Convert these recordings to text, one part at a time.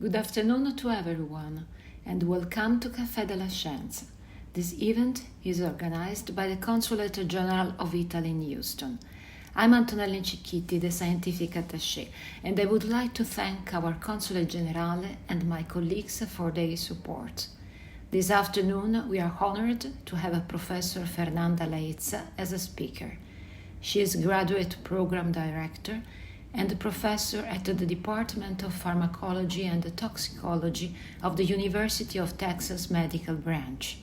Good afternoon to everyone, and welcome to Caffe della Scienza. This event is organized by the Consulate General of Italy in Houston. I'm Antonella Cicchitti, the Scientific Attaché, and I would like to thank our Consulate Generale and my colleagues for their support. This afternoon, we are honored to have Professor Fernanda Laezza as a speaker. She is Graduate Program Director and professor at the Department of Pharmacology and Toxicology of the University of Texas Medical Branch.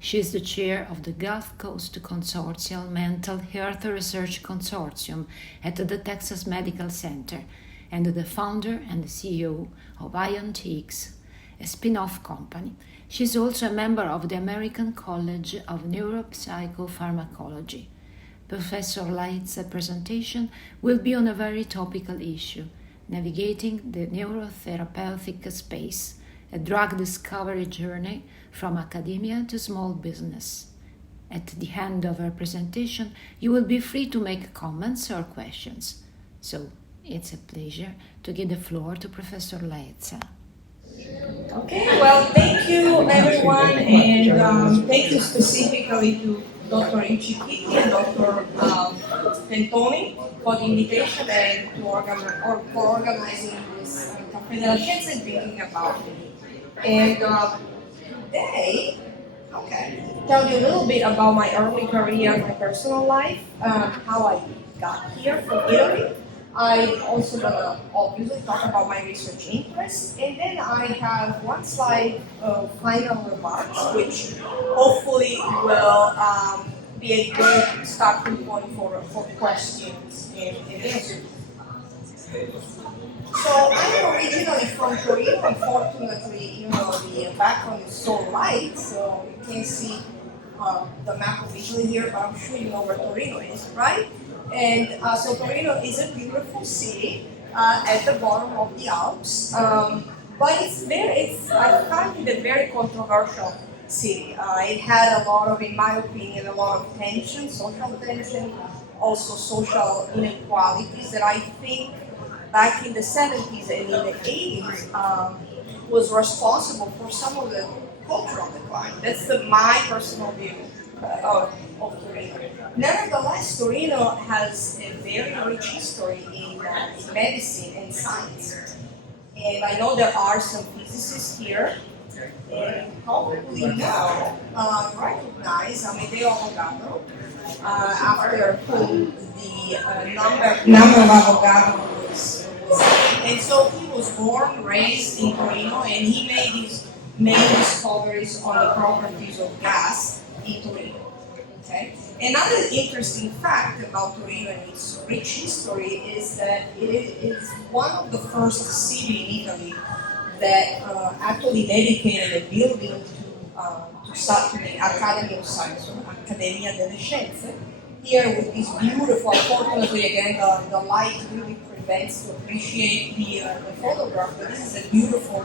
She is the chair of the Gulf Coast Consortial Mental Health Research Consortium at the Texas Medical Center and the founder and CEO of IonTX, a spin-off company. She is also a member of the American College of Neuropsychopharmacology. Professor Laezz's presentation will be on a very topical issue, navigating the neurotherapeutic space, a drug discovery journey from academia to small business. At the end of her presentation, you will be free to make comments or questions. So, it's a pleasure to give the floor to Professor Laezza. Okay, well, thank you everyone, and thank you specifically to Dr. Ichikiti and Dr. Tentoni for the invitation and for organizing this Caffe della Scienza and thinking about me. And today, tell you a little bit about my early career, my personal life, how I got here from Italy. I'm also gonna obviously talk about my research interests, and then I have one slide of final remarks, which hopefully will be a good starting point for questions and answers. So I'm originally from Torino. Unfortunately, the background is so light, so you can't see the map of Italy here, but I'm sure you know where Torino is, right? And so Torino is a beautiful city at the bottom of the Alps, but I find it a very controversial city. It had a lot of, in my opinion, a lot of tension, social tension, also social inequalities that I think back in the 70s and in the 80s was responsible for some of the cultural decline. That's my personal view of Torino. Nevertheless, Torino has a very rich history in medicine and science. And I know there are some physicists here, and probably now recognize Amedeo Avogadro, after whom the number of Avogadro was named. And so he was born, raised in Torino, and he made his main discoveries on the properties of gas in Torino. Okay? Another interesting fact about Torino and its rich history is that it is one of the first cities in Italy that actually dedicated a building to the Academy of Science, or Accademia delle Scienze. Here with this beautiful, unfortunately again the light really prevents to appreciate the photograph, but this is a beautiful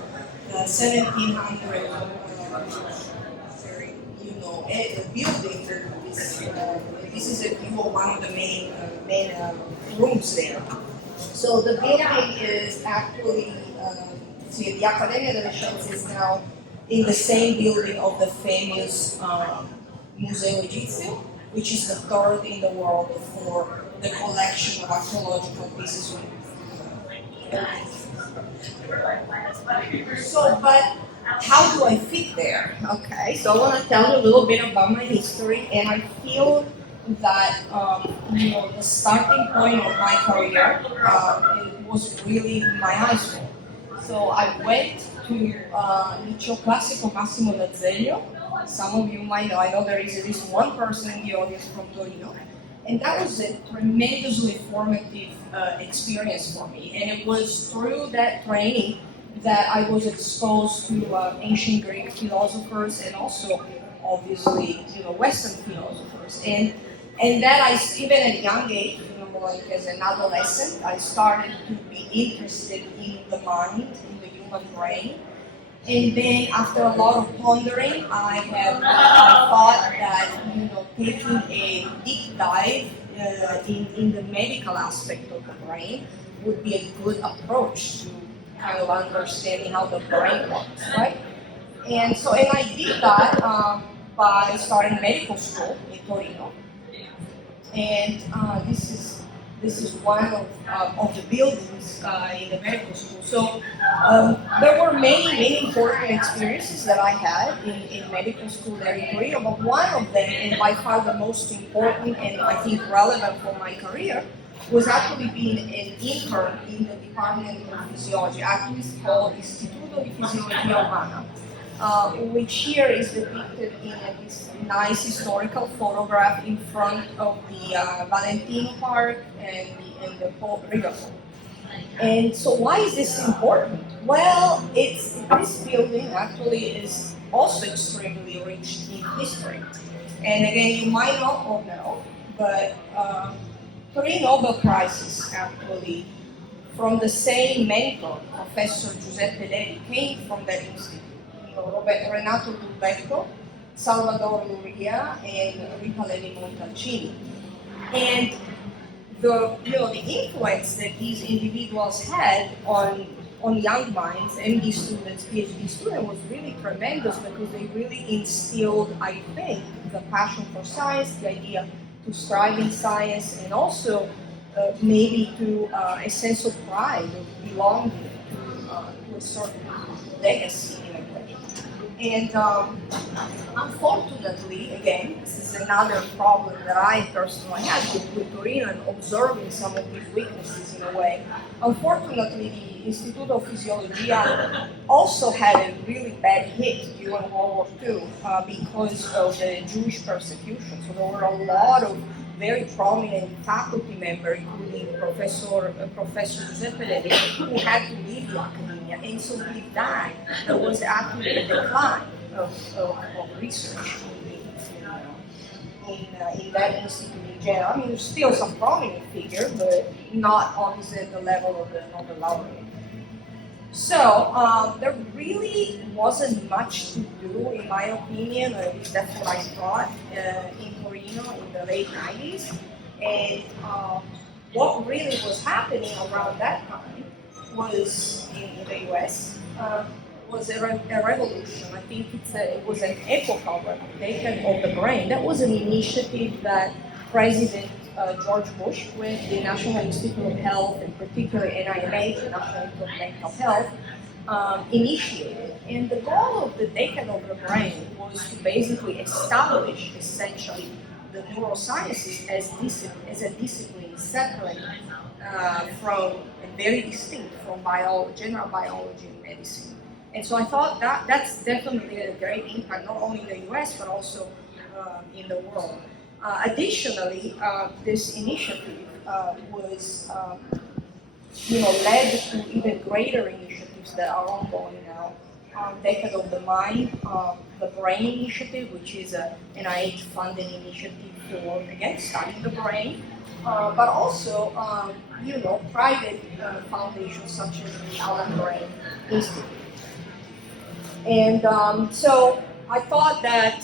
1700 building. This is a view of one of the main rooms there. So the building is actually, the Accademia delle Scienze is now in the same building of the famous Museo Egizio, which is the third in the world for the collection of archaeological pieces. So, but how do I fit there? Okay, so I want to tell you a little bit about my history, and I feel that the starting point of my career it was really my high school. So I went to Liceo Classico Massimo d'Azeglio. Some of you might know. I know there is at least one person in the audience from Torino, and that was a tremendously formative experience for me. And it was through that training that I was exposed to ancient Greek philosophers and also, obviously, Western philosophers. And that even at a young age, like as an adolescent, I started to be interested in the mind, in the human brain. And then after a lot of pondering, I have thought that taking a deep dive in the medical aspect of the brain would be a good approach to kind of understanding how the brain works, right? And I did that by starting medical school in Torino, and this is one of the buildings in the medical school. So there were many important experiences that I had in medical school there in Korea, but one of them, and by far the most important and I think relevant for my career, was actually being an intern in the Department of Physiology, actually it's called Istituto di Fisiologia Umana, which here is depicted in this nice historical photograph in front of the Valentino Park and the Pole River. And so why is this important? Well, this building actually is also extremely rich in history. And again, you might not all know, but 3 Nobel Prizes actually from the same mentor, Professor Giuseppe Levi, came from that institute. Renato Dulbecco, Salvador Luria, and Rita Levi-Montalcini. And the influence that these individuals had on young minds, MD students, PhD students, was really tremendous because they really instilled, I think, the passion for science, the idea to strive in science, and also maybe to a sense of pride of belonging to a certain legacy in a way. And unfortunately, again, this is another problem that I personally had with Torino and observing some of these weaknesses in a way. Unfortunately, the Istituto of Fisiologia also had a really bad hit during World War II because of the Jewish persecution. So there were a lot of very prominent faculty members, including Professor Giuseppe Levi, who had to leave the academia. And so with that, there was actually a decline of research in that institute in general. I mean, there's still some prominent figure, but not obviously at the level of the Nobel laureate. So there really wasn't much to do, in my opinion, or at least that's what I thought, in Torino in the late 90s. And what really was happening around that time was, in the US, was a revolution. I think it was an epochal revolution of the brain. That was an initiative that President George Bush, with the National Institute of Health, and particularly NIMH, the National Institute of Mental Health, initiated. And the goal of the Decade of the Brain was to basically establish, essentially, the neurosciences as a discipline separate from, and very distinct from general biology and medicine. And so I thought that's definitely a great impact, not only in the US, but also in the world. Additionally, this initiative was led to even greater initiatives that are ongoing now. Decade of the Mind, the Brain Initiative, which is an NIH-funded initiative for, again, studying the brain, but also, private foundations such as the Allen Brain Institute. And so I thought that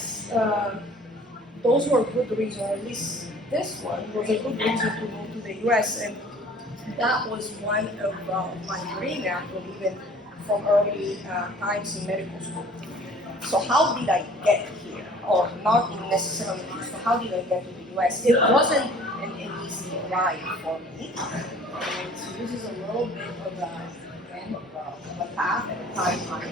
those were good reasons, or at least this one was a good reason to move to the US, and that was one of my dreams, actually, even from early times in medical school. So how did I get here? Or not necessarily, so how did I get to the US? It wasn't an easy ride for me. And so this is a little bit of a path and a timeline.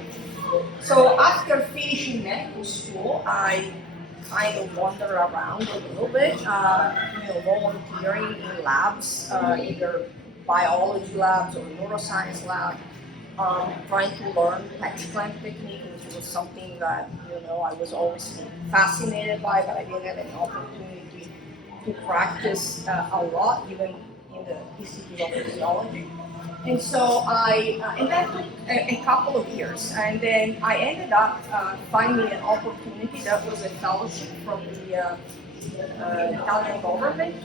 So after finishing medical school, I kind of wander around a little bit, volunteering in labs, either biology labs or neuroscience labs, trying to learn patch clamp technique, which was something that I was always fascinated by, but I didn't have an opportunity to practice a lot, even in the Institute of Physiology. And so and that took a couple of years, and then I ended up finding an opportunity that was a fellowship from the Italian government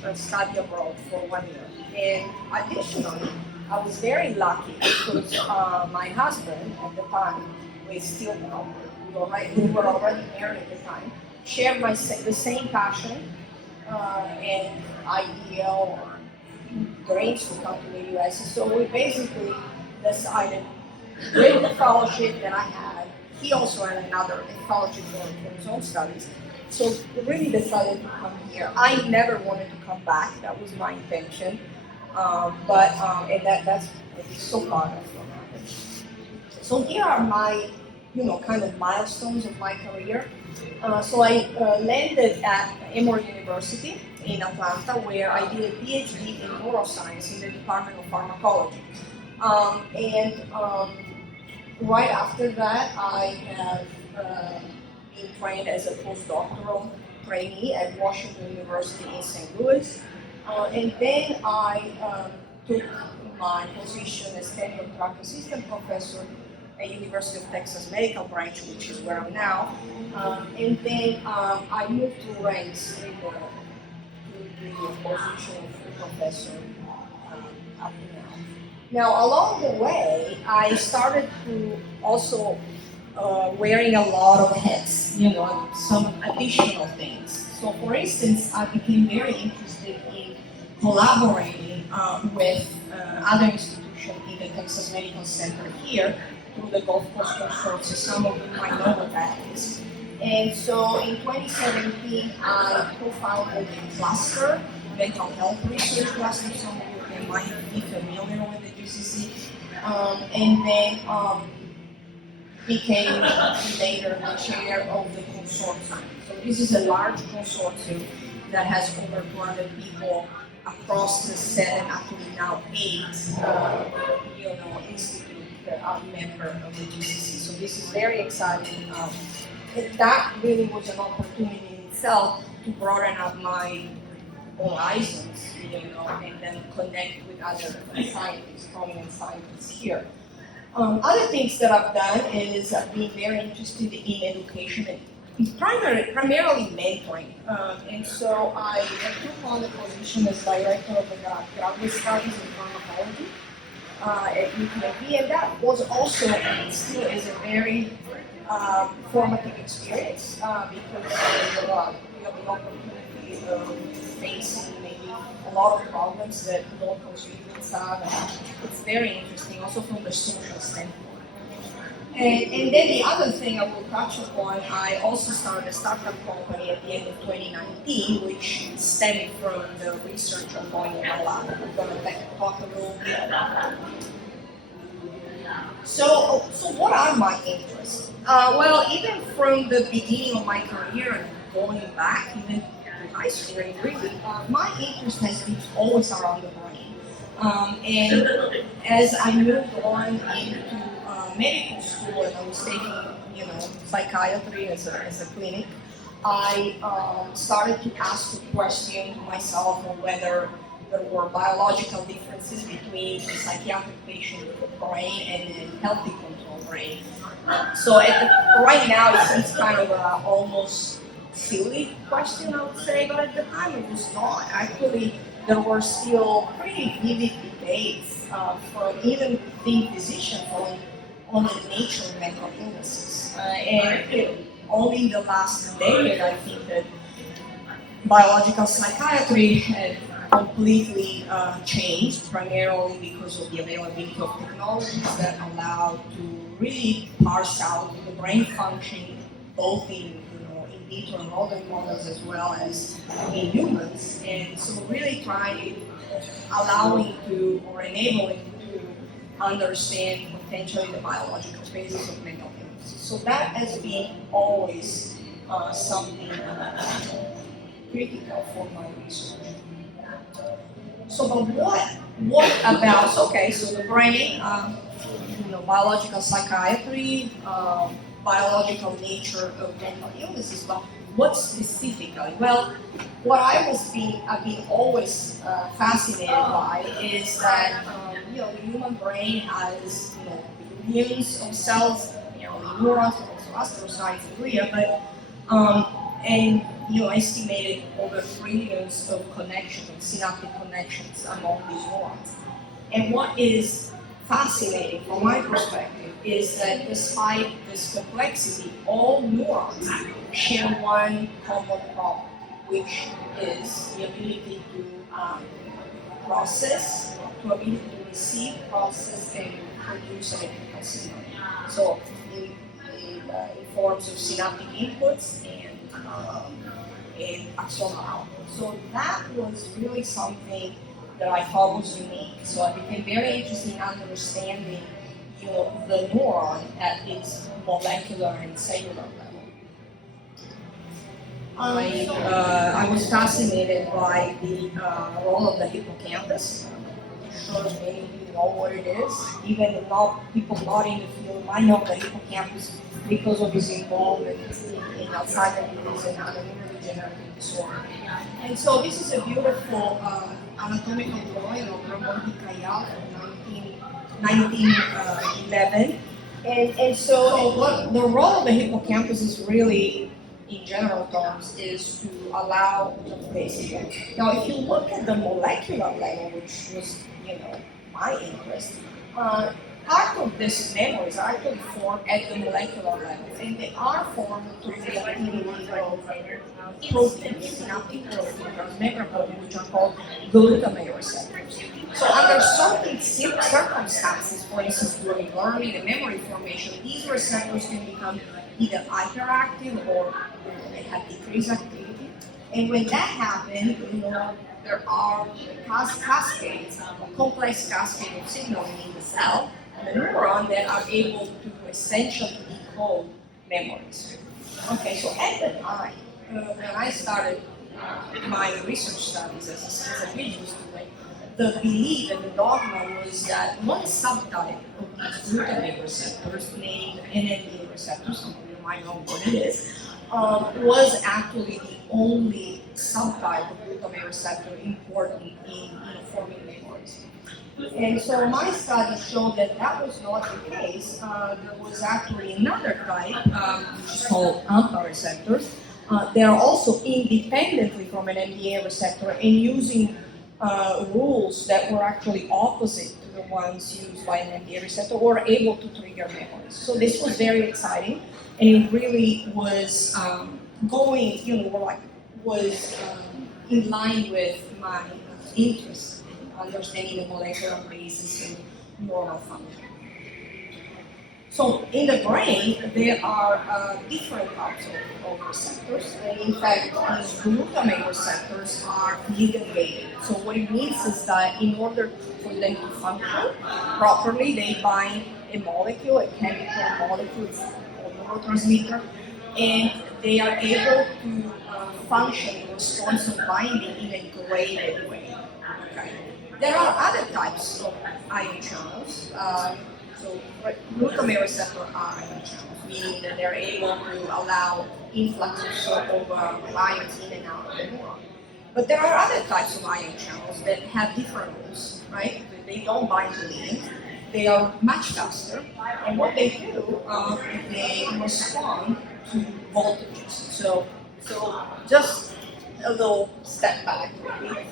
to study abroad for 1 year. And additionally, I was very lucky because my husband at the time, we still now, we were already married at the time, shared the same passion and idea or dreams to come to the US. So we basically decided with the fellowship that I had, he also had another fellowship for his own studies. So really decided to come here. I never wanted to come back. That was my intention. And that's so part of what happened. So here are my, kind of milestones of my career. So I landed at Emory University in Atlanta, where I did a PhD in neuroscience in the Department of Pharmacology. Right after that, I have been trained as a postdoctoral trainee at Washington University in St. Louis. And then I took my position as tenured track assistant professor at University of Texas Medical Branch, which is where I'm now. And then I moved to ranks in the position of professor up to now. Now, along the way, I started to also wearing a lot of hats, some additional things. So, for instance, I became very interested in collaborating with other institutions in the Texas Medical Center here through the Gulf Coast Consulate. Some of you might know what that is. And so in 2017, I co-founded a cluster, mental health research cluster. Some of you might be familiar with the GCC. And then became later the chair of the consortium. So this is a large consortium that has over 200 people across the 7, actually now 8, institutes that are member of the GCC. So this is very exciting. That really was an opportunity in itself to broaden up my horizons, and then connect with other scientists, prominent scientists here. Other things that I've done is being very interested in education and primarily mentoring. And so I took on the position as director of the graduate studies in pharmacology at UTMB, and that was also and still is a very formative experience because you have the opportunity of facing maybe a lot of problems that local students have, and it's very interesting also from the social standpoint. And then the other thing I will touch upon, I also started a startup company at the end of 2019, which stemmed from the research ongoing in my lab. I'm going to talk a little bit about that. So what are my interests? Well, even from the beginning of my career and going back even to high school, really, my interest has been always around the brain. And as I moved on into medical school and I was taking, psychiatry as a clinic, I started to ask the question myself on whether there were biological differences between a psychiatric patient with a brain and a healthy control brain. So right now it seems kind of an almost silly question, I would say, but at the time it was not. Actually, there were still pretty vivid debates from even the physicians on the nature of mental illnesses. Only in the last decade, I think that biological psychiatry had completely changed, primarily because of the availability of technologies that allow to really parse out the brain function, both in vitro and rodent models as well as in humans. And so really allowing to or enabling to understand potentially the biological basis of mental illness. So that has been always something critical for my research. So, but what about? Okay, so the brain, biological psychiatry, biological nature of mental illnesses. But what specifically? Well, what I've been always fascinated by is that the human brain has billions of cells, neurons, also astrocytes and glia, but estimated over trillions of connections, synaptic connections among these neurons. And what is fascinating from my perspective is that despite this complexity, all neurons share one common problem, which is the ability to process, to ability to receive, process, and produce electrical signal. So in forms of synaptic inputs and axonal output. So that was really something that I thought was unique. So I became very interested in understanding, the neuron at its molecular and cellular level. I was fascinated by the role of the hippocampus. I'm sure many of you know what it is. Even people not in the field might know the hippocampus because of its involvement in Alzheimer's disease and other neurodegenerative disorders. And so this is a beautiful anatomical drawing of Ramon Hicayal from 1911. And so what the role of the hippocampus is really, in general terms, is to allow this. Now, if you look at the molecular level, which was, my interest, part of these memories are actually formed at the molecular level, and they are formed through the activity of proteins, synaptic proteins, membrane proteins, which are called glutamate receptors. So under certain circumstances, for instance, during learning and memory formation, these receptors can become either hyperactive or they have decreased activity. And when that happens, there are cascades, a complex cascade of signaling in the cell, the neuron, that are able to essentially decode memories. Okay, so at the time, when I started my research studies as a PhD student, the belief and the dogma was that one subtype of these glutamate receptors, named NMDA receptors, some of you might know what it is, was actually the only subtype of glutamate receptor important in forming memories. And so my study showed that that was not the case. There was actually another type, which is called AMPA receptors. They are also independently from an NMDA receptor and using rules that were actually opposite to the ones used by an NMDA receptor, were able to trigger memories. So this was very exciting, and it really was in line with my interest in understanding the molecular basis of neural function. So in the brain, there are different types of receptors. In fact, these glutamate receptors are ligand-gated. So what it means is that in order for them to function properly, they bind a molecule, a chemical molecule or neurotransmitter, and they are able to function in response to binding in a graded way. Okay. There are other types of ion channels. So glutamate receptor are ion channels, meaning that they're able to allow influx of ions in and out of the neuron. But there are other types of ion channels that have different rules, right? They don't bind to ligands. They are much faster, and what they do, they respond to voltages. So just a little step back, maybe.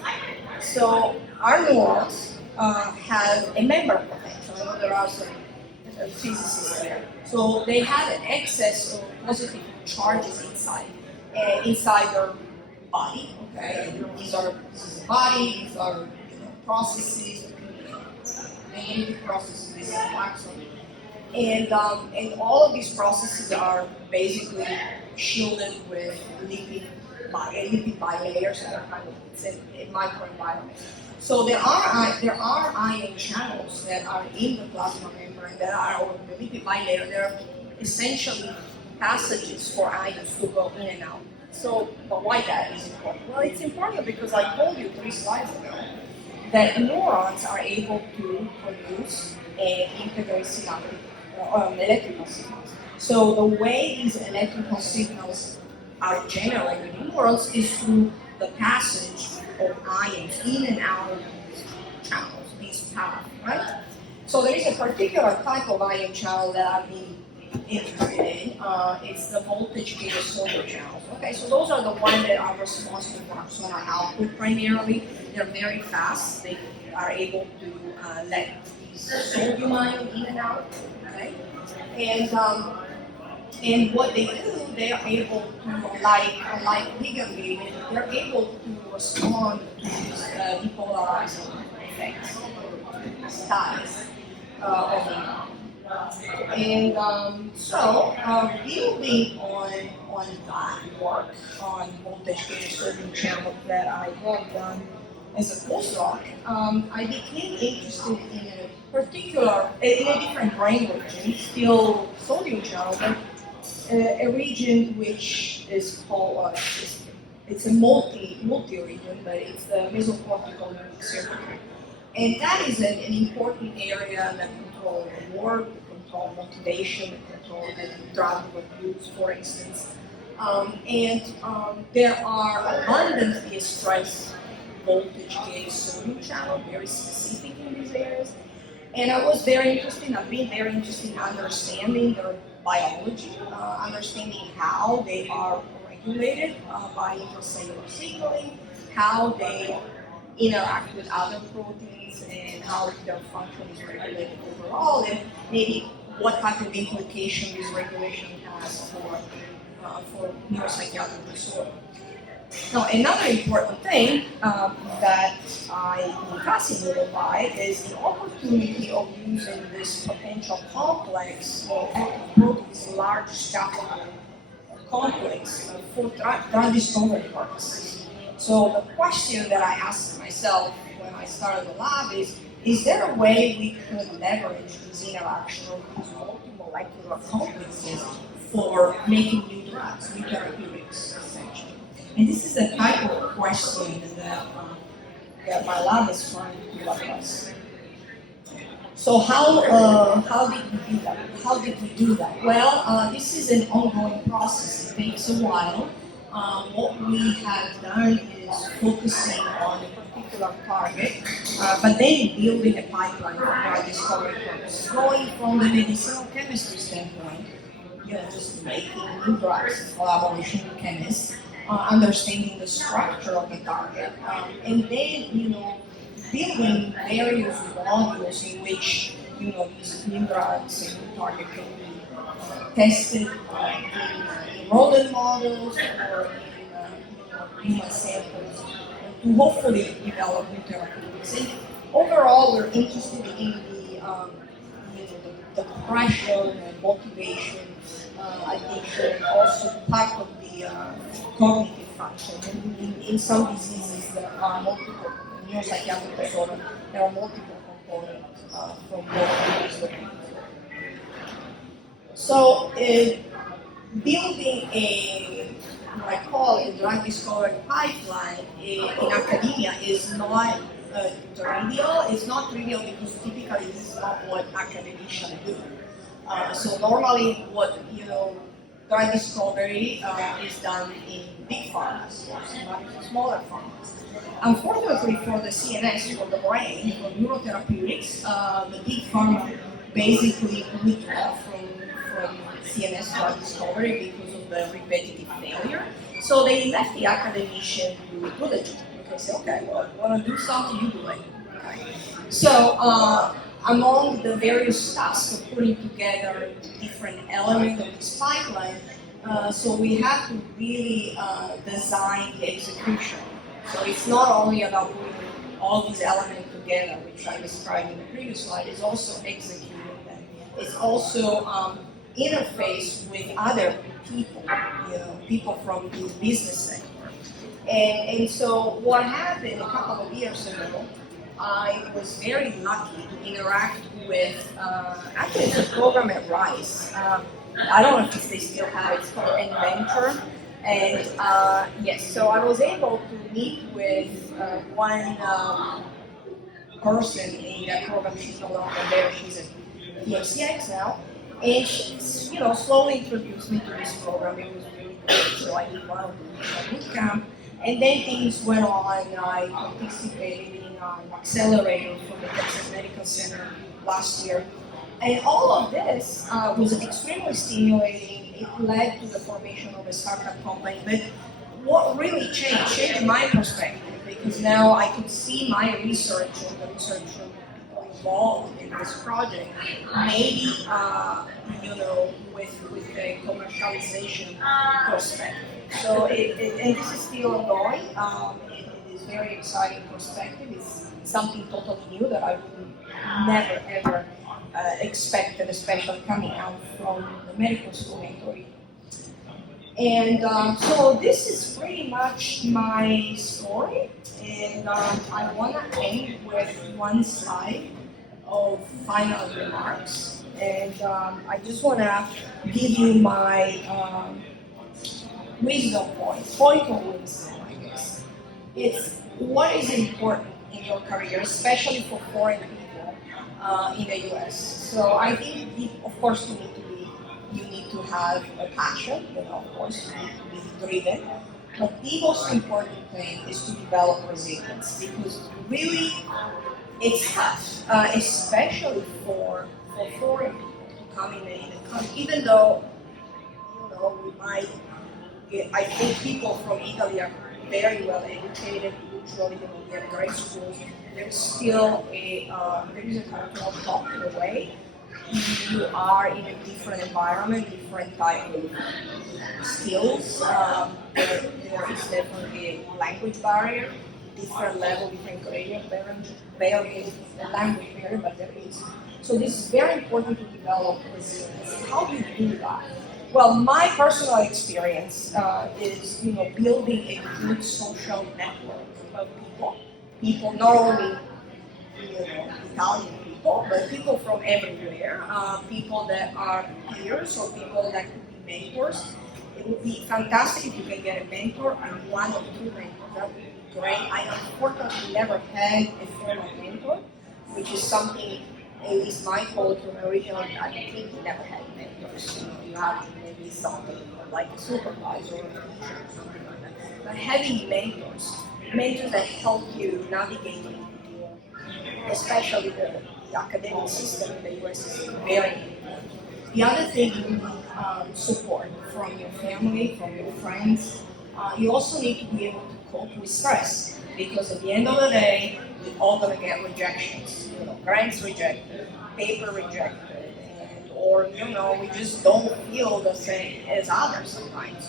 So our neurons have a membrane potential. I know there are some physicists here. So they have an excess of positive charges inside their body. Okay, this is the body. These are processes, magnetic processes, this is axon. And all of these processes are basically shielded with lipid bilayers, so they're kind of a microenvironment. So there are ion channels that are in the plasma membrane that are, or the lipid bilayer, they're essentially passages for ions to go in and out. So, but why that is important? Well, it's important because I told you 3 slides ago that neurons are able to produce and integrate synaptic electrical signals. So the way these electrical signals are generated in neurons is through the passage of ions in and out of these channels, these paths, right? So there is a particular type of ion channel that I've been interested in. It's the voltage-gated sodium channels. Okay, so those are the ones that are responsible for axonal output primarily. They're very fast. They are able to let these sodium ion in and out. Okay, and what they do, they are able to, like ligand-gated, they're able to respond to these depolarizing effects, styles. of the nerve. Building on that work on voltage gain sodium channel that I had done as a postdoc, I became interested in a different brain region, still sodium channel, but a region which is called, it's a multi-region, but it's the mesocortical circuitry. And that is an important area that controls reward, control motivation, control the drug abuse, for instance. There are abundantly stressed voltage gain sodium channel, very specific in these areas. And I've been very interested in understanding their biology, understanding how they are regulated by intracellular signaling, how they interact with other proteins, and how their function is regulated overall, and maybe what type of implication this regulation has for neuropsychiatric disorder. Now, another important thing that I'm fascinated by is the opportunity of using this potential complex of proteins, large scaffold complex for drug discovery purposes. So the question that I asked myself when I started the lab is there a way we could leverage this interaction of these multimolecular complexes for making new drugs, new therapeutics, essentially? And this is the type of question that my lab is trying to address. So how did we do that? How did we do that? Well, this is an ongoing process. It takes a while. What we have done is focusing on a particular target, but then building a pipeline for drug discovery purposes. Going from the medicinal chemistry standpoint, just making new drugs in collaboration with chemists, understanding the structure of the target, and then building various modules in which these new drugs and new target can be tested in rodent models or in human samples to hopefully develop new therapeutics. And overall, we're interested in the pressure and motivation, addiction, also part of the cognitive function. And in some diseases, there are multiple neuropsychiatric disorder. There are multiple components from what is looking for. So, building what I call a drug discovery pipeline in academia is not trivial. It's not trivial because typically this is not what academicians do. So normally, drug discovery is done in big pharmas, not in smaller pharmas. Unfortunately, for the CNS, for the brain, for neurotherapeutics, the big pharma basically withdraw from CNS drug discovery because of the repetitive failure. So they left the academician to do the job. They say, okay, well, if you want to do something, you do it. Okay. So among the various tasks of putting together different elements of this pipeline, so we have to really design the execution. So it's not only about putting all these elements together, which I described in the previous slide, it's also executing them. It's also interface with other people, people from the business sector. And so what happened a couple of years ago, I was very lucky to interact with, actually it's a program at Rice. I don't know if they still have it, it's called Inventor. And yes, so I was able to meet with one person in that program. She's no longer there, she's at PMCX now. And she, slowly introduced me to this program. It was really good. So I did one of the boot camp. And then things went on. I participated in an accelerator from the Texas Medical Center last year. And all of this was extremely stimulating. It led to the formation of a startup company. But what really changed my perspective, because now I could see my research or the research involved in this project, maybe with the commercialization perspective. So and this is still ongoing. It is very exciting perspective. something totally new that I would never ever expected, especially coming out from the medical school in Torino. And so this is pretty much my story, and I want to end with one slide of final remarks, and I just want to give you my wisdom point of wisdom, I guess. It's what is important in your career, especially for foreign people in the US. So I think, of course, you need to have a passion, of course, you need to be driven. But the most important thing is to develop resilience, because really it's tough, especially for foreign people to come in the country, even though, I think people from Italy are very well educated, usually they have great schools. There's still there is a cultural shock in a way. You are in a different environment, different type of skills. There is definitely a language barrier, different level, different gradient barrier, language barrier, but there is. So this is very important to develop resilience. How do you do that? Well, my personal experience is, building a good social network of people not only, Italian people, but people from everywhere, people that are peers or people that could be mentors. It would be fantastic if you can get a mentor and one or two mentors. That would be great. I unfortunately never had a formal mentor, which is something, at least my culture, my original, I think we never had mentors. You have maybe something like a supervisor or a teacher or something like that. But having mentors that help you navigate, especially the academic system in the US is very important. The other thing, you need support from your family, from your friends. You also need to be able to cope with stress, because at the end of the day, we're all going to get rejections. Grants rejected, paper rejected, or we just don't feel the same as others sometimes.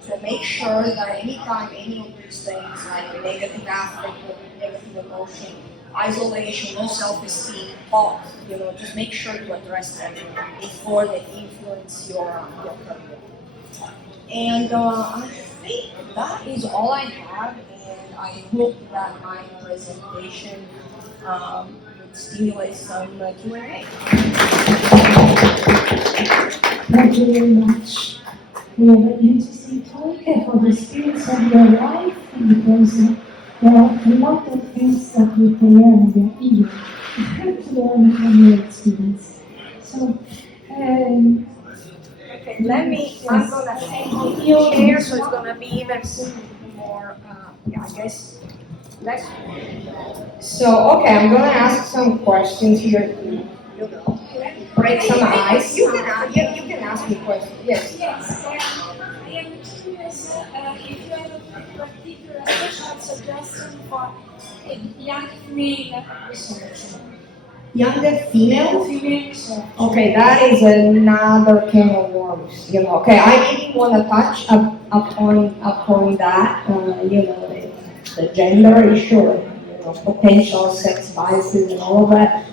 So make sure that anytime any of these things, like negative affect, negative emotion, isolation, low self-esteem, thought, just make sure you address them before they influence your career. And I think that is all I have, and I hope that my presentation would stimulate some Q&A. Thank you very much. We have an interesting talk for the experience of your life, because there are a lot of things that we can learn and we are eager to learn from your experience. So, okay, I'm going to hang your chair, so it's going to be even more, I guess, less. So, okay, I'm going to ask some questions here. Break some ice. You can ask me questions. Yes. Yes, I am curious if you have a particular special suggestion for a young female researcher. Younger female? Female researcher. Okay, that is another can of worms. Okay, I didn't want to touch upon that. The gender issue, potential sex biases and all of that.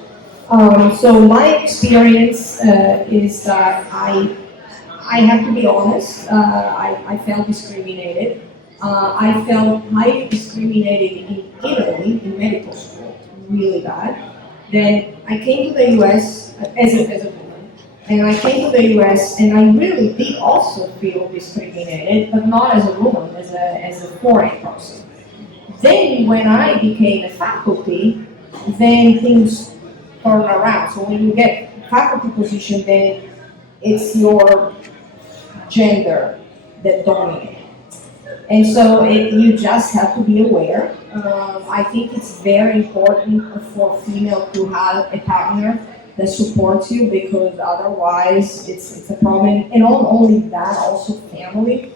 So my experience is that I have to be honest, I felt discriminated. I felt highly discriminated in Italy in medical school, really bad. Then I came to the US as a woman, and I came to the US and I really did also feel discriminated, but not as a woman, as a foreign person. Then when I became a faculty, then things turn around. So when you get faculty position, then it's your gender that dominates. And so you just have to be aware. I think it's very important for female to have a partner that supports you, because otherwise it's a problem. And not only that, also family.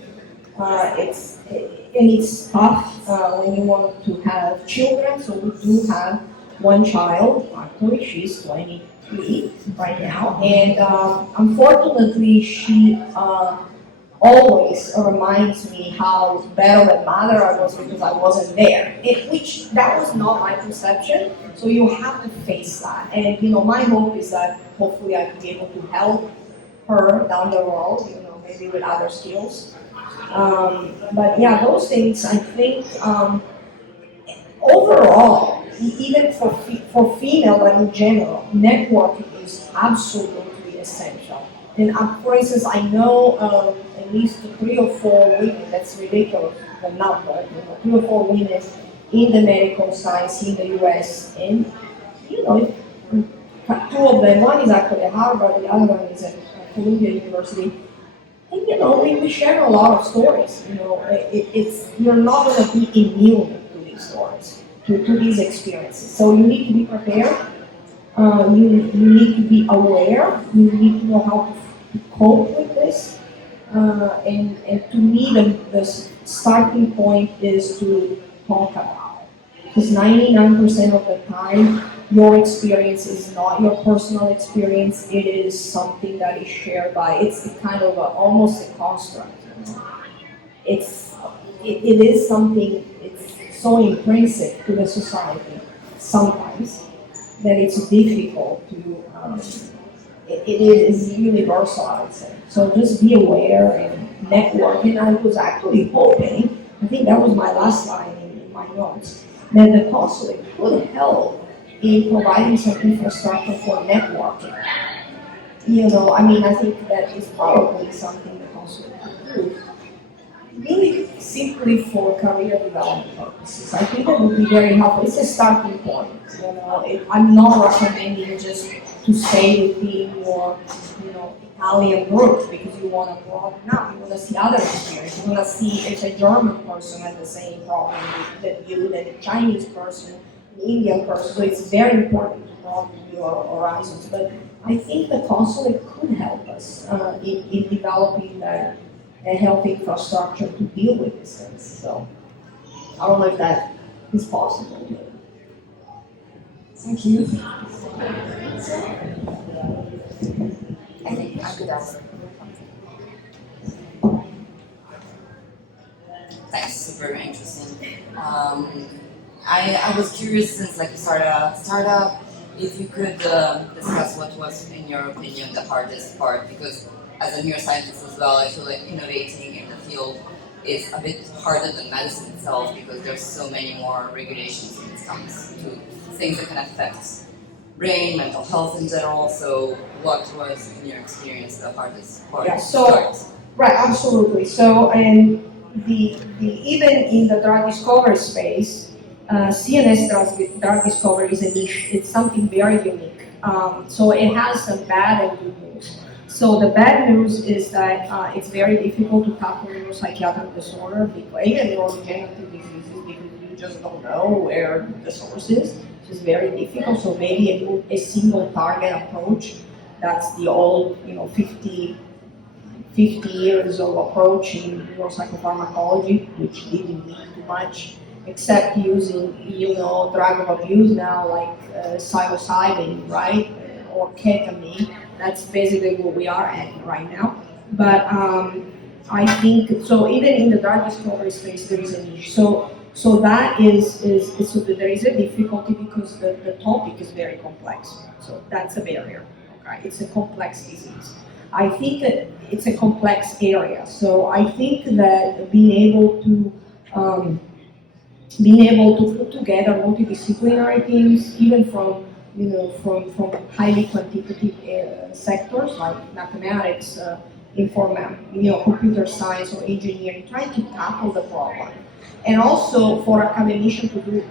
It's tough when you want to have children. So we do have one child. Actually, she's 23 right now, and unfortunately, she always reminds me how better a mother I was because I wasn't there. Which that was not my perception. So you have to face that. And my hope is that hopefully I can be able to help her down the road, maybe with other skills. But yeah, those things I think overall, even for female and in general, networking is absolutely essential. And for instance, I know at least 3 or 4 women, that's ridiculous, the number, 3 or 4 women in the medical science in the US. And, 2 of them, one is actually at Harvard, the other one is at Columbia University. And, we share a lot of stories. You're not going to be immune to these stories, to these experiences. So you need to be prepared. You need to be aware. You need to know how to cope with this. And to me, the starting point is to talk about it. Because 99% of the time, your experience is not your personal experience. It is something that is shared by. It's kind of almost a construct. It is something. It's so intrinsic to the society sometimes that it's difficult to. It is universal, I would say. So just be aware and network. And I was actually hoping, I think that was my last line in my notes, that the consulate could help in providing some infrastructure for networking. I think that is probably something the consulate could do. Really simply for career development purposes. I think that would be very helpful. It's a starting point. I'm not recommending just to stay within your, Italian group because you want to broaden out. You want to see other experiences. You want to see if a German person has the same problem that you, that a Chinese person, an Indian person. So it's very important to broaden your horizons. But I think the consulate could help us in developing a healthy infrastructure to deal with these things. So I don't know if that is possible. Thank you. I think I could ask. Thanks, super interesting. I was curious since you started a startup, if you could discuss what was, in your opinion, the hardest part, because as a neuroscientist as well, I feel like innovating in the field is a bit harder than medicine itself because there's so many more regulations when it comes to things that can affect brain, mental health in general. So what was, in your experience, the hardest part? Yeah, so, right, absolutely. So, and even in the drug discovery space, CNS drug discovery is a niche. It's something very unique. So it has some bad and good news. So the bad news is that it's very difficult to tackle neuropsychiatric disorder, even neurodegenerative diseases, because you just don't know where the source is. It's very difficult. So maybe a single target approach, that's the old, 50 years of approach in neuropsychopharmacology, which didn't mean too much, except using, drug of abuse now, like psilocybin, right, or ketamine. That's basically what we are at right now. But I think, so even in the drug discovery space, there is a niche. So that is so there is a difficulty because the topic is very complex. So that's a barrier. Okay, it's a complex disease. I think that it's a complex area. So I think that being able to put together multidisciplinary teams, even from highly quantitative sectors like mathematics, computer science or engineering, trying to tackle the problem. And also for academicians to do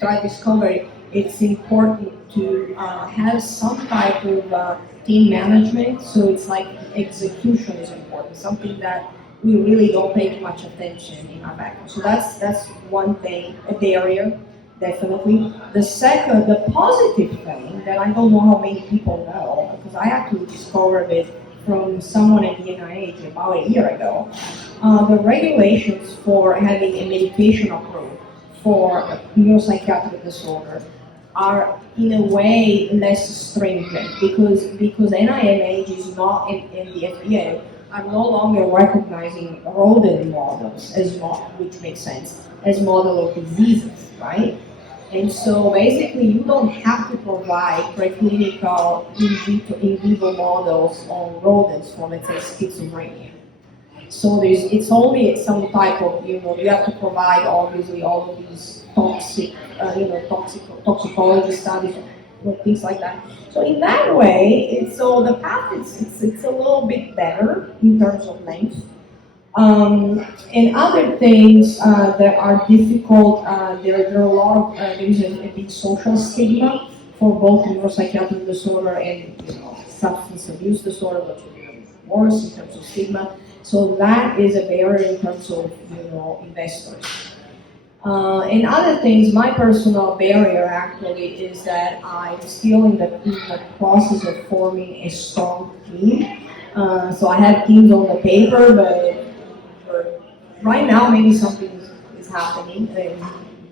drug discovery, it's important to have some type of team management. So it's like execution is important, something that we really don't pay too much attention in our background. So that's one thing, a barrier, definitely. The second, the positive thing that I don't know how many people know, because I actually discovered it from someone at the NIH about a year ago, the regulations for having a medication approved for neuropsychiatric disorder are in a way less stringent because NIMH is not in the FDA are no longer recognizing rodent models as which makes sense, as model of diseases, right? And so basically you don't have to provide preclinical in vivo models on rodents for, let's say, schizophrenia. So it's only some type of, you have to provide obviously all of these toxicology studies, things like that. So in that way, the path it's a little bit better in terms of length. And other things that are difficult, there are a lot of, there's a big social stigma for both neuropsychiatric disorder and substance abuse disorder, which is even worse in terms of stigma. So that is a barrier in terms of investors. And other things, my personal barrier actually is that I'm still in the process of forming a strong team. So I have teams on the paper, but right now maybe something is happening in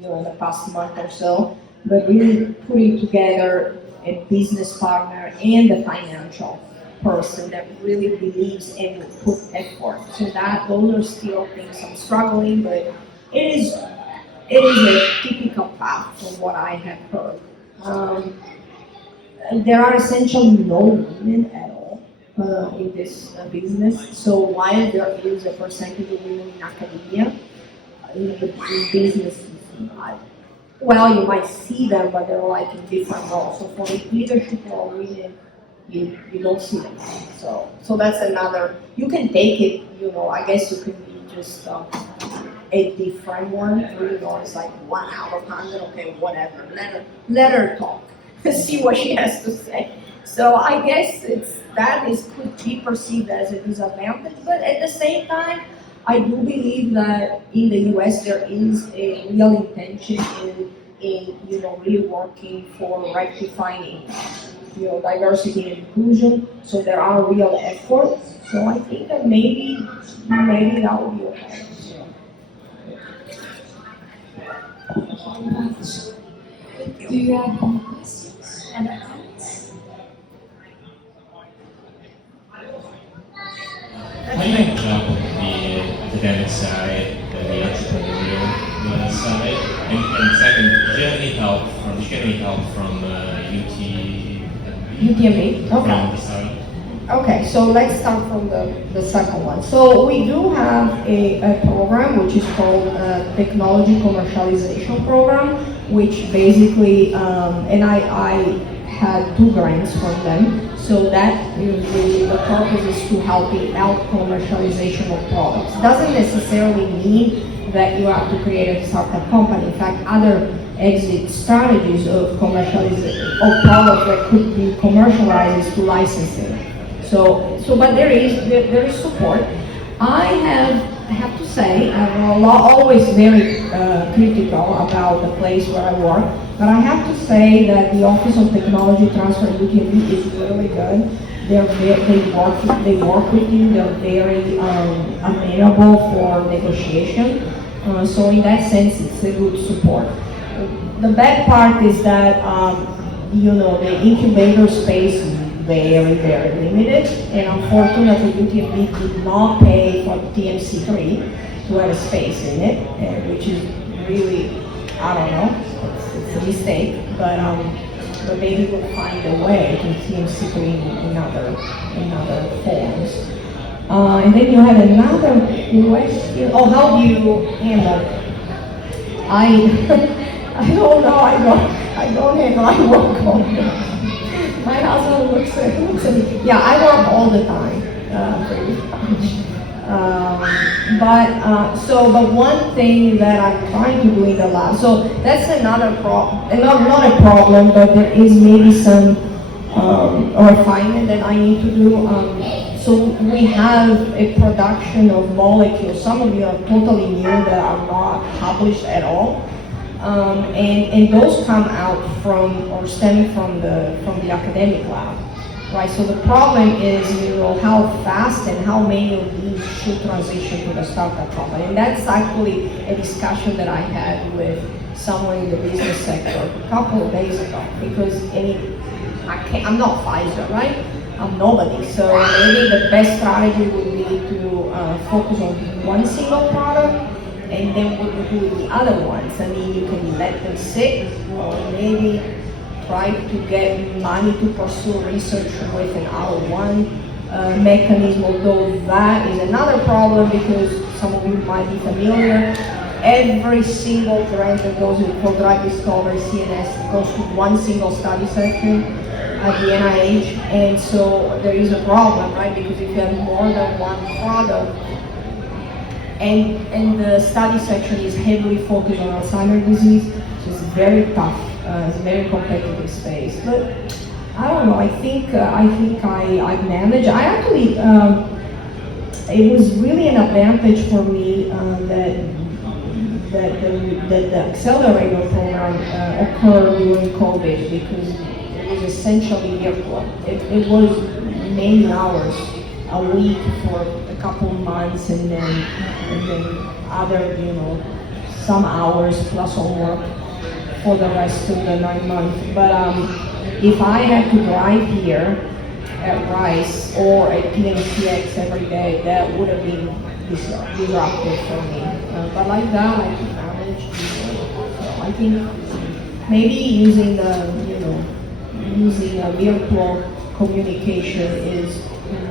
the past month or so. But really putting together a business partner and a financial person that really believes and will put effort. So those are still things I'm struggling, but it is a typical path from what I have heard. There are essentially no women at all in this business. So while there is a percentage of women in academia, in business, well, you might see them, but they're like in different roles. So for leadership or women, you don't see them. So that's another. You can take it. I guess you can be just a different one. It's like 1 out of 100. Okay, whatever. Let her talk. See what she has to say. So I guess could be perceived as a disadvantage, but at the same time, I do believe that in the U.S. there is a real intention in really working for rectifying diversity and inclusion. So there are real efforts. So I think that maybe that would be okay. Do you have any questions and comments? How do you make up the academic side and the entrepreneurial side? And second, do you have any help from UTMB? From Okay. the start? Okay, so let's start from the second one. So we do have a program which is called Technology Commercialization Program, which basically, and I had 2 grants from them. So that usually the purpose is to help commercialization of products. Doesn't necessarily mean that you have to create a startup company. In fact, other exit strategies of commercialization of products that could be commercialized is to licensing. But there is support. I have to say, I'm always very critical about the place where I work, but I have to say that the Office of Technology Transfer at UTMB is really good. They work with you. They're very amenable for negotiation. So in that sense, it's a good support. The bad part is that the incubator space is very, very limited, and unfortunately UTMB did not pay for TMC3 to have a space in it, which is really, I don't know, it's a mistake, but maybe we'll find a way to TMC3 in other forms. And then you had another question. Oh, how do you handle? I don't know. I don't handle. I work all the time. My husband looks at me. Yeah, I work all the time, pretty much. But one thing that I'm trying to do in the lab, so that's another problem, not a problem, but there is maybe some refinement that I need to do. So we have a production of molecules. Some of you are totally new that are not published at all. And those come out from or stem from the academic lab, right? So the problem is, how fast and how many of these should transition to the startup company, and that's actually a discussion that I had with someone in the business sector a couple of days ago. Because I'm not Pfizer, right? nobody. So maybe the best strategy would be to focus on one single product, and then what you do with the other ones. I mean, you can let them sit, or maybe try to get money to pursue research with an R1 mechanism, although that is another problem because some of you might be familiar. Every single grant that goes for drug discovery, CNS, goes to one single study section at the NIH, and so there is a problem, right? Because if you have more than one product, and the study section is heavily focused on Alzheimer's disease, so it's very tough. It's a very competitive space, but I don't know. I think I managed. I actually it was really an advantage for me that the accelerator program occurred during COVID because it was essentially virtual. It was many hours a week for a couple of months, and then other, some hours plus homework for the rest of the 9 months. But if I had to drive here at Rice or at PMCX every day, that would have been disruptive for me. But like that, I could manage. So I think maybe using a virtual communication is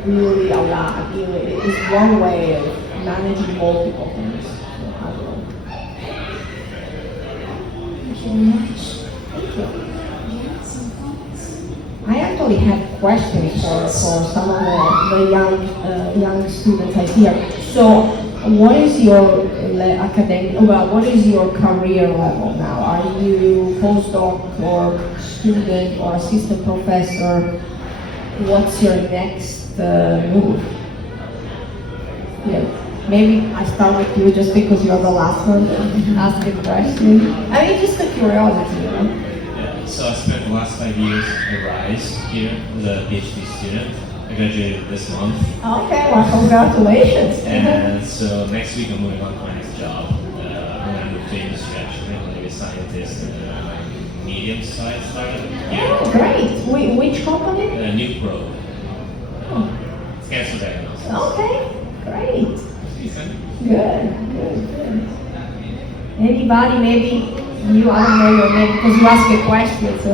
really a lot. It is one way of managing multiple things. So I don't know. Thank you very much. Thank you. Some comments? I actually have questions for some of the young students I hear. So, what is your what is your career level now? Are you postdoc or student or assistant professor? What's your next move? Yeah. Maybe I start with you just because you're the last one to ask a question. I mean, just a curiosity, Yeah, so I spent the last 5 years at Rice here as a PhD student. I graduated this month. Okay, well, congratulations. And so next week I'm moving on to my next job. I'm going to move to industry actually. I'm going to be a scientist in a medium-sized startup here. Oh, great. Which company? New Pro. Oh. It's cancer diagnosis. Okay, great. Decent. Good. Anybody, maybe you, I don't know your name because you asked a question, so.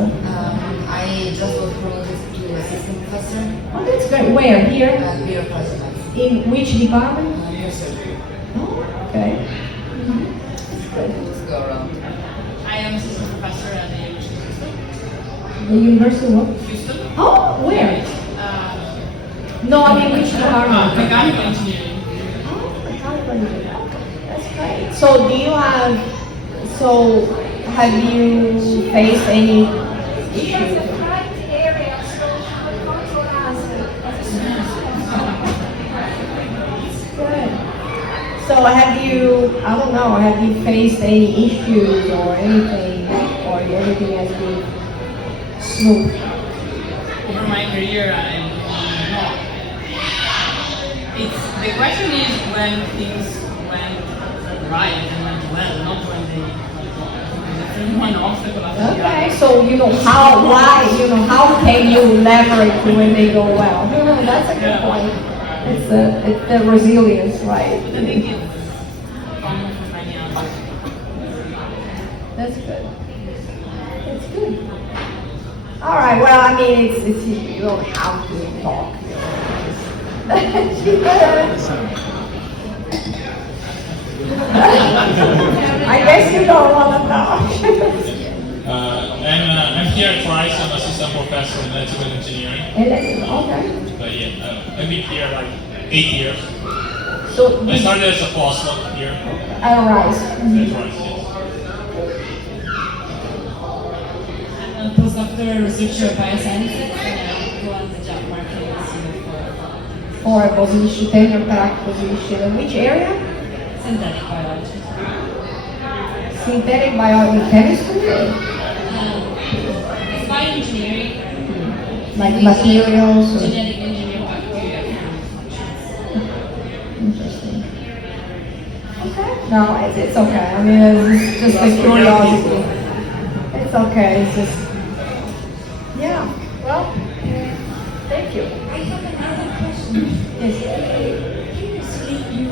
I just was promoted to assistant professor. Oh, that's great. Where? Here? Neuropresident. In which department? Neurosurgery. Oh, okay. That's good. Let's go around. I am assistant professor at the University of Houston. The University of what? Houston. Oh, where? No, I mean which department? Mechanical engineering. Oh, mechanical engineering. Okay, that's great. So have you faced any She has the right area, so she will control us. Good. So have you faced any issues or anything, or everything has been smooth? Over my career, I'm not. The question is when things went right and went well, not when they went wrong. There's one obstacle after the other. Okay, so how can you leverage when they go well? That's a good point. It's the resilience, right? I think it's common for many others. That's good. That's good. All right. Well, I mean, it's you don't have to talk. I guess you don't want to talk. I'm here at Rice. I'm assistant professor in electrical engineering. Okay. But yeah, I've been here like 8 years. So I started as a postdoc here at Rice. at Rice. Yes. I'm a postdoctoral researcher of biosciences, and I go on the job market For a position, tenure track position. In which area? synthetic biology. Synthetic biology, chemistry? It's bioengineering, Like materials? Or? genetic engineering bacteria. Interesting. Okay. No, it's okay. I mean, it's just a curiosity. It's okay. It's just, yeah. Well, thank you. Yes. Previously, you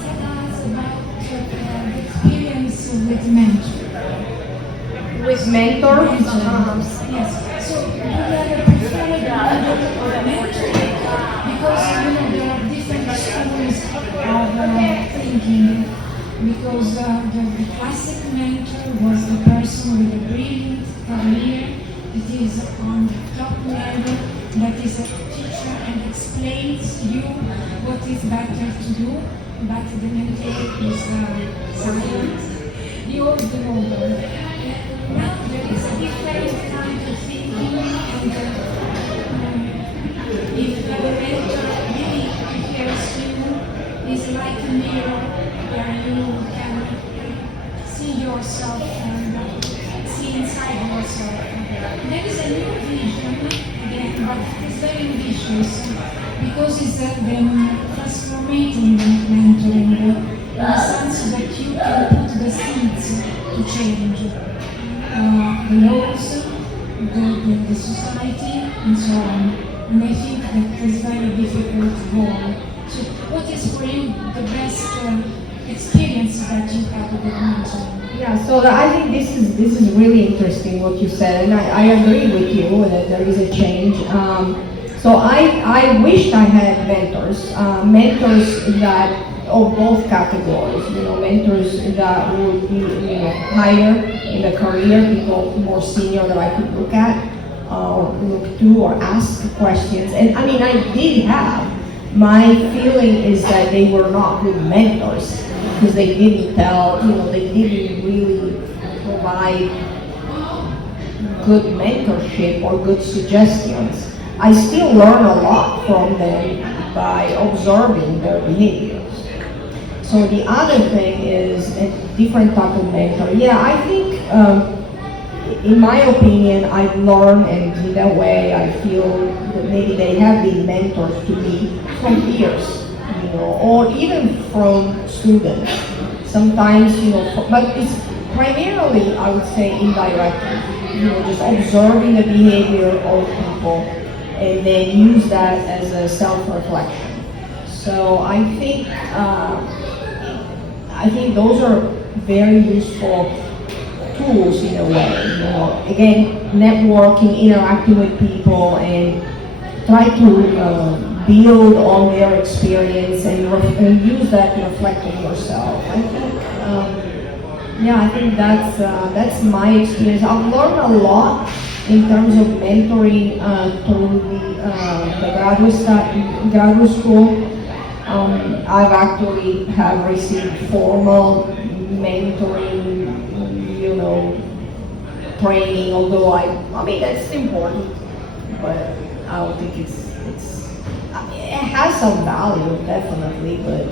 said us about the experience with mentors. With mentors? Yes. So do you have a preferred model of mentoring? Because there are different schools of thinking. Because the classic mentor was the person with a brilliant career. It is on the top level, that is a teacher and explains to you what is better to do, but the mentor is silent. The old model. Now there is a different kind of thinking, and if the mentor really prepares you, is like a mirror where you can see yourself and see inside yourself. There is a new vision again, but it's very ambitious because it's the transformating mentoring in the sense that you can put the seeds to change the laws, the society, and so on. And I think that is very difficult goal. So, what is for you the best experience that you have with mentoring? Yeah, so I think this is really interesting what you said, and I agree with you that there is a change. So I wished I had mentors, mentors that of both categories. Mentors that would be higher in the career, people more senior that I could look at, or look to, or ask questions. And I mean, I did have. My feeling is that they were not good mentors because they didn't they didn't really provide good mentorship or good suggestions. I still learn a lot from them by observing their behaviors. So the other thing is a different type of mentor. Yeah, I think, in my opinion, I've learned, and in that way I feel that maybe they have been mentors to me from peers, or even from students. Sometimes, but it's primarily, I would say, indirectly. Just observing the behavior of people and then use that as a self-reflection. So I think those are very useful tools in a way. Again, networking, interacting with people, and try to build on their experience and use that to reflect on yourself. I think that's my experience. I've learned a lot in terms of mentoring through the graduate school. I've actually have received formal mentoring, training. Although I mean that's important, but I don't think it has some value definitely, but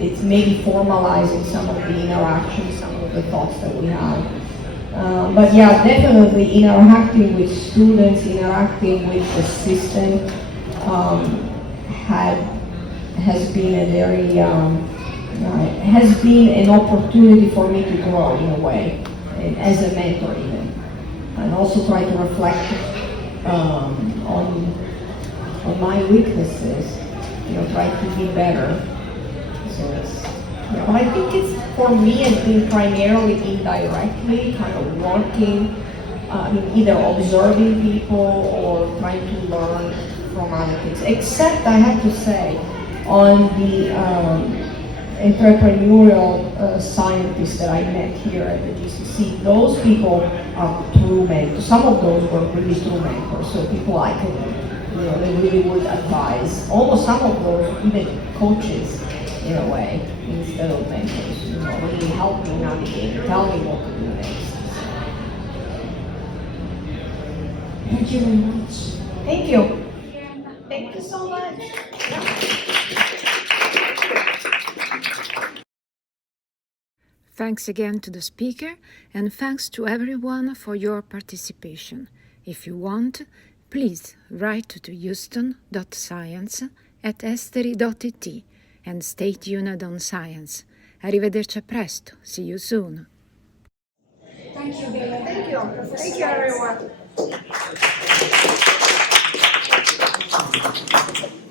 it's maybe formalizing some of the interactions, some of the thoughts that we have. But yeah, definitely interacting with students, interacting with the system has been a very has been an opportunity for me to grow in a way, and as a mentor even, and also try to reflect on my weaknesses, try to be better. So but I think it's, for me, it's been primarily indirectly, kind of working, either observing people or trying to learn from other things. Except, I have to say, on the entrepreneurial scientists that I met here at the GCC, those people are true mentors. Some of those were really true mentors, so people I could, they really would advise. Almost some of those, even coaches, in a way, instead of mentors, really help me navigate, tell me what to do next. Thank you very much. Thank you. Thank you so much. Thanks again to the speaker, and thanks to everyone for your participation. If you want, please write to houston.science@esteri.it and stay tuned on Science. Arrivederci a presto. See you soon. Thank you, Della. Thank you. Thank you, everyone. you.